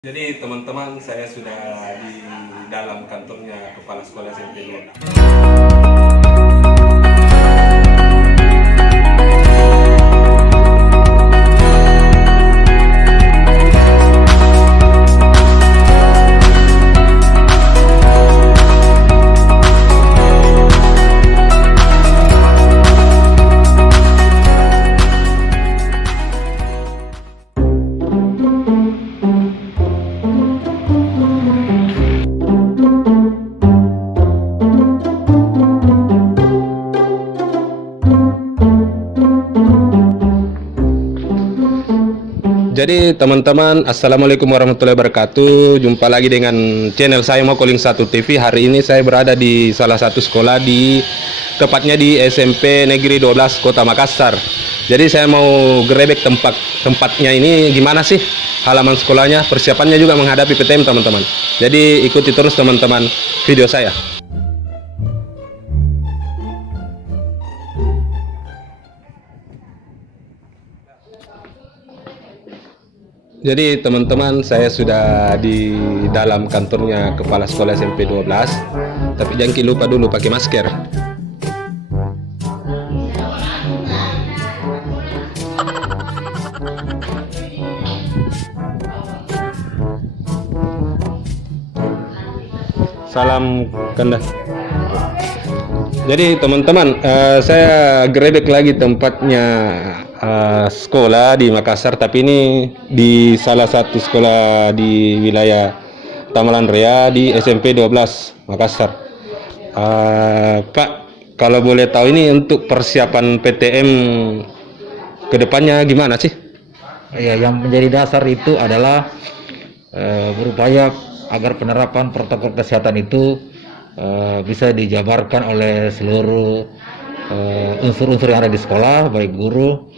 Jadi teman-teman, saya sudah di dalam kantornya Kepala Sekolah SMP 2. Jadi teman-teman, Assalamualaikum warahmatullahi wabarakatuh. Jumpa lagi dengan channel saya Mokoling 1 TV. Hari ini saya berada di salah satu sekolah, tepatnya di SMP Negeri 12 Kota Makassar. Jadi saya mau gerebek tempatnya ini gimana sih halaman sekolahnya, persiapannya juga menghadapi PTM teman-teman. Jadi ikuti terus teman-teman video saya. Jadi teman-teman, saya sudah di dalam kantornya Kepala Sekolah SMP 12. Tapi jangan lupa dulu pakai masker. Salam kanda. Jadi teman-teman, saya gerebek lagi tempatnya sekolah di Makassar, tapi ini di salah satu sekolah di wilayah Tamalan Rea di SMP 12 Makassar. Pak, kalau boleh tahu ini untuk persiapan PTM kedepannya gimana sih? Ya, yang menjadi dasar itu adalah berupaya agar penerapan protokol kesehatan itu bisa dijabarkan oleh seluruh unsur-unsur yang ada di sekolah, baik guru,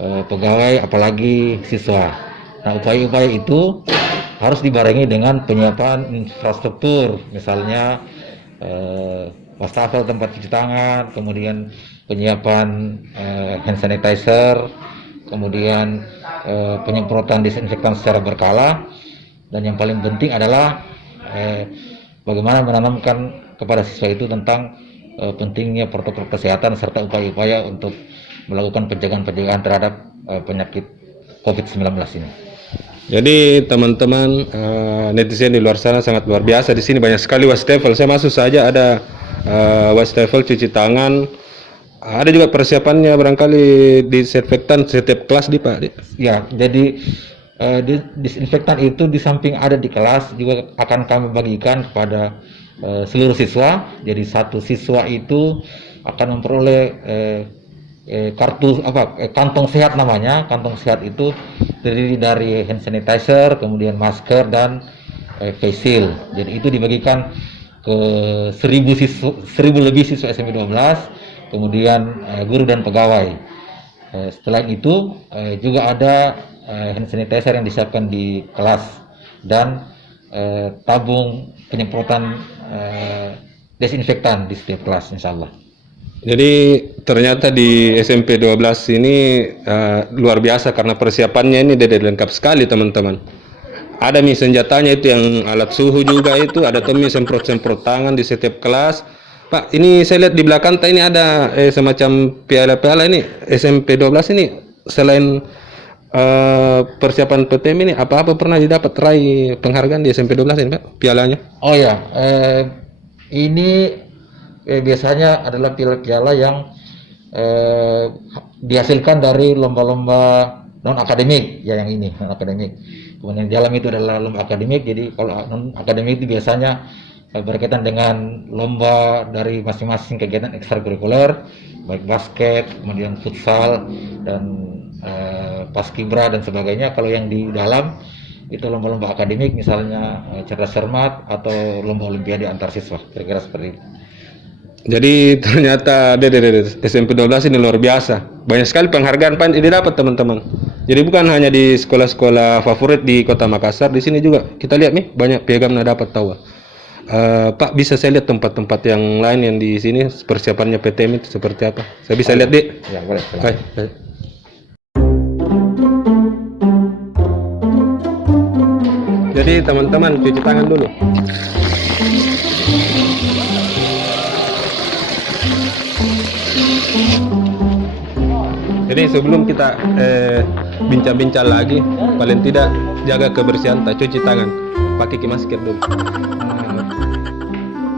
pegawai, apalagi siswa. Nah, upaya-upaya itu harus dibarengi dengan penyiapan infrastruktur, misalnya wastafel tempat cuci tangan, kemudian penyiapan hand sanitizer, kemudian penyemprotan disinfektan secara berkala, dan yang paling penting adalah bagaimana menanamkan kepada siswa itu tentang pentingnya protokol kesehatan serta upaya-upaya untuk melakukan pencegahan terhadap penyakit COVID-19 ini. Jadi teman-teman, netizen di luar sana sangat luar biasa. Di sini banyak sekali wastafel. Saya masuk saja ada wastafel, cuci tangan. Ada juga persiapannya barangkali disinfektan setiap kelas Pak. Ya, jadi disinfektan itu di samping ada di kelas juga akan kami bagikan kepada seluruh siswa. Jadi satu siswa itu akan memperoleh kantong sehat namanya. Kantong sehat itu terdiri dari hand sanitizer, kemudian masker dan face shield. Jadi itu dibagikan ke 1000 lebih siswa SMP 12, kemudian guru dan pegawai. Setelah itu juga ada hand sanitizer yang disiapkan di kelas dan tabung penyemprotan desinfektan di setiap kelas, insya Allah. Jadi ternyata di SMP 12 ini luar biasa karena persiapannya ini lengkap sekali teman-teman. Ada senjatanya itu yang alat suhu juga itu, ada semprot tangan di setiap kelas. Pak, ini saya lihat di belakang ini ada semacam piala-piala ini SMP 12 ini. Selain persiapan PTM ini, apa-apa pernah didapat raih penghargaan di SMP 12 ini Pak, pialanya? Oh ya, ini biasanya adalah piala-piala yang dihasilkan dari lomba-lomba non akademik, ya, yang ini non akademik. Kemudian di dalam itu adalah lomba akademik. Jadi kalau non akademik itu biasanya berkaitan dengan lomba dari masing-masing kegiatan ekstrakurikuler, baik basket, kemudian futsal, dan paskibra dan sebagainya. Kalau yang di dalam itu lomba-lomba akademik, misalnya cerdas cermat atau lomba olimpiade antar siswa, kira-kira seperti itu. Jadi ternyata SMP 12 ini luar biasa. Banyak sekali penghargaan Pak ini dapat teman-teman. Jadi bukan hanya di sekolah-sekolah favorit di Kota Makassar, di sini juga kita lihat nih banyak piagamnya dapat tahu. Pak, bisa saya lihat tempat-tempat yang lain yang di sini persiapannya PTM itu seperti apa? Saya bisa lihat, Dik? Ya, boleh. Jadi teman-teman cuci tangan dulu. Jadi sebelum kita bincang-bincang lagi, paling tidak jaga kebersihan, tak cuci tangan, pakai masker dulu.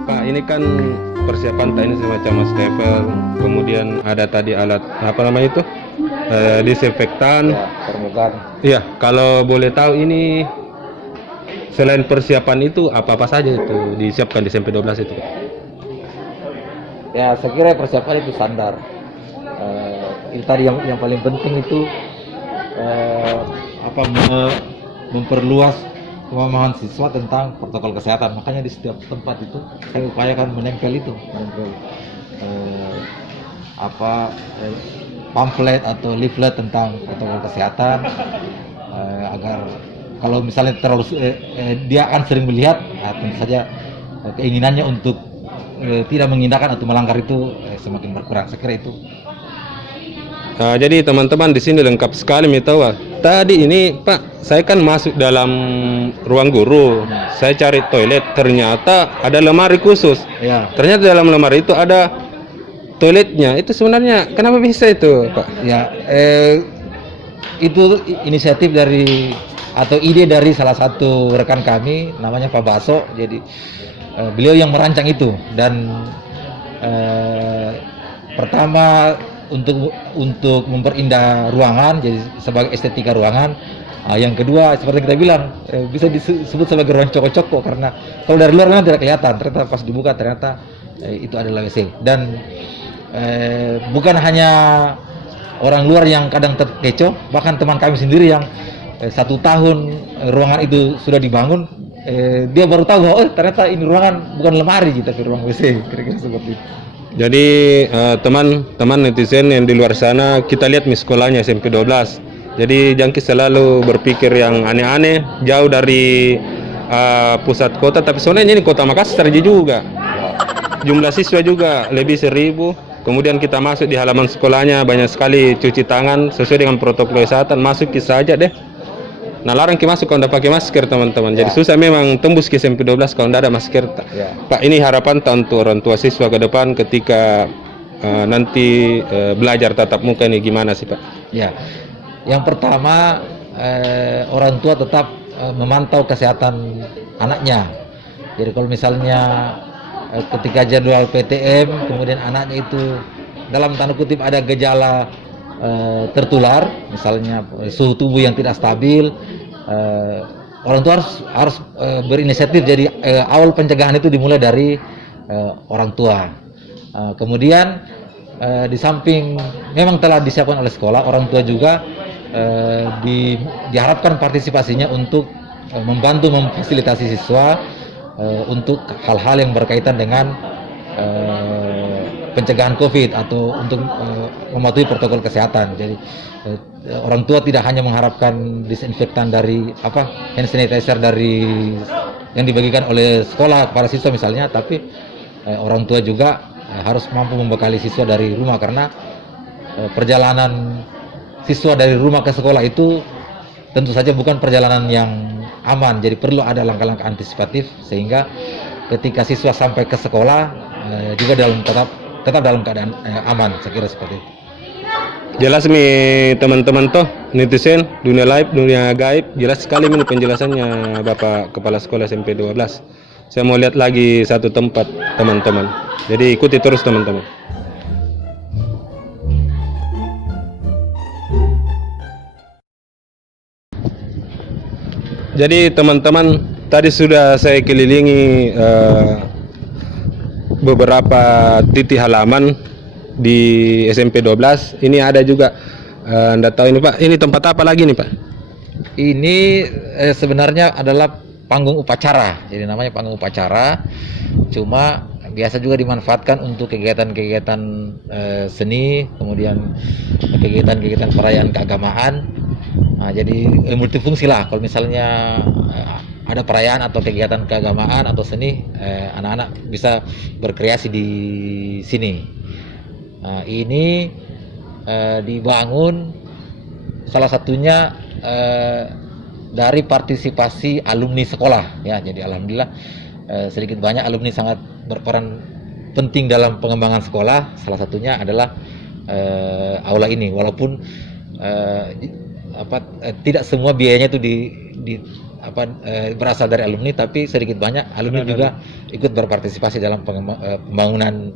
Pak, ini kan persiapan tak ini semacam wastafel, kemudian ada tadi alat apa namanya itu, disinfektan. Ya, permukaan. Iya, kalau boleh tahu ini selain persiapan itu apa-apa saja itu disiapkan di SMP 12 itu, Pak? Ya, saya kira persiapan itu standar. Itu tadi yang paling penting itu memperluas pemahaman siswa tentang protokol kesehatan. Makanya di setiap tempat itu saya upayakan menempel pamflet atau leaflet tentang protokol kesehatan, agar kalau misalnya terlalu dia akan sering melihat, tentu saja keinginannya untuk tidak mengindahkan atau melanggar itu semakin berkurang. Saya kira itu. Jadi teman-teman di sini lengkap sekali tahu. Tadi ini Pak, saya kan masuk dalam ruang guru, saya cari toilet, ternyata ada lemari khusus. Ya. Ternyata dalam lemari itu ada toiletnya. Itu sebenarnya kenapa bisa itu, Pak? Ya, itu inisiatif dari atau ide dari salah satu rekan kami, namanya Pak Baso. Jadi beliau yang merancang itu, dan pertama untuk memperindah ruangan, jadi sebagai estetika ruangan. Yang kedua, seperti kita bilang, bisa disebut sebagai ruang coko-coko, karena kalau dari luar memang tidak kelihatan, ternyata pas dibuka ternyata itu adalah WC. Dan bukan hanya orang luar yang kadang terkecoh, bahkan teman kami sendiri yang 1 tahun ruangan itu sudah dibangun, dia baru tahu, oh ternyata ini ruangan bukan lemari tapi ruang WC, kira-kira seperti itu. Jadi teman-teman netizen yang di luar sana, kita lihat sekolahnya SMP 12. Jadi jangan selalu berpikir yang aneh-aneh, jauh dari pusat kota, tapi sebenarnya ini kota Makassar juga. Jumlah siswa juga lebih 1000. Kemudian kita masuk di halaman sekolahnya, banyak sekali cuci tangan sesuai dengan protokol kesehatan. Masuki saja deh. Nah, larang kita masuk kalau tidak pakai masker, teman-teman. Jadi susah memang tembus ke SMP 12 kalau tidak ada masker. Ya. Pak, ini harapan untuk orang tua siswa ke depan ketika nanti belajar tatap muka ini gimana sih, Pak? Ya, yang pertama orang tua tetap memantau kesehatan anaknya. Jadi kalau misalnya ketika jadwal PTM, kemudian anaknya itu dalam tanda kutip ada gejala tertular, misalnya suhu tubuh yang tidak stabil, orang tua harus berinisiatif. Jadi awal pencegahan itu dimulai dari orang tua. Kemudian di samping memang telah disiapkan oleh sekolah, orang tua juga diharapkan partisipasinya untuk membantu memfasilitasi siswa untuk hal-hal yang berkaitan dengan pencegahan COVID atau untuk mematuhi protokol kesehatan. Jadi orang tua tidak hanya mengharapkan disinfektan dari hand sanitizer dari yang dibagikan oleh sekolah kepada siswa misalnya, tapi orang tua juga harus mampu membekali siswa dari rumah, karena perjalanan siswa dari rumah ke sekolah itu tentu saja bukan perjalanan yang aman. Jadi perlu ada langkah-langkah antisipatif sehingga ketika siswa sampai ke sekolah juga tetap dalam keadaan aman. Saya kira seperti itu. Jelas teman-teman toh netizen, dunia live, dunia gaib, jelas sekali penjelasannya Bapak Kepala Sekolah SMP 12. Saya mau lihat lagi satu tempat, teman-teman. Jadi ikuti terus, teman-teman. Jadi teman-teman, tadi sudah saya kelilingi beberapa titik halaman di SMP 12. Ini ada juga, Anda tahu ini Pak, ini tempat apa lagi nih Pak? Ini sebenarnya adalah panggung upacara, jadi namanya panggung upacara. Cuma biasa juga dimanfaatkan untuk kegiatan-kegiatan seni, kemudian kegiatan-kegiatan perayaan keagamaan. Nah, jadi multifungsi lah. Kalau misalnya ada perayaan atau kegiatan keagamaan atau seni, anak-anak bisa berkreasi di sini. Nah, ini dibangun salah satunya dari partisipasi alumni sekolah ya. Jadi alhamdulillah sedikit banyak alumni sangat berperan penting dalam pengembangan sekolah. Salah satunya adalah aula ini, walaupun tidak semua biayanya itu berasal dari alumni, tapi sedikit banyak alumni juga ikut berpartisipasi dalam pembangunan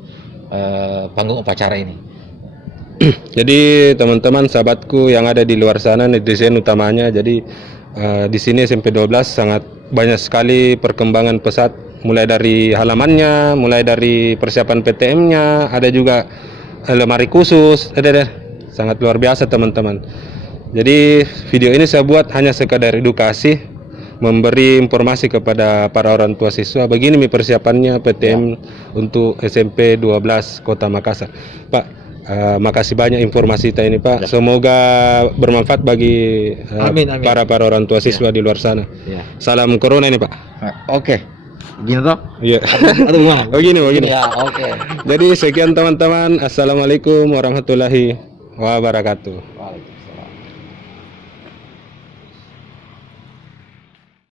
panggung upacara ini. Jadi teman-teman sahabatku yang ada di luar sana, netizen utamanya, jadi di sini SMP 12 sangat banyak sekali perkembangan pesat, mulai dari halamannya, mulai dari persiapan PTM-nya, ada juga lemari khusus, ada sangat luar biasa teman-teman. Jadi video ini saya buat hanya sekadar edukasi, memberi informasi kepada para orang tua siswa begini persiapannya PTM untuk SMP 12 Kota Makassar. Pak, makasih banyak informasi ini Pak. Semoga bermanfaat bagi Amin. para orang tua siswa di luar sana. Salam corona ini Pak. Oke. Gini toh? Iya. Atau gimana? Oh gini. Ya, oke. Jadi sekian teman-teman. Assalamualaikum warahmatullahi wabarakatuh.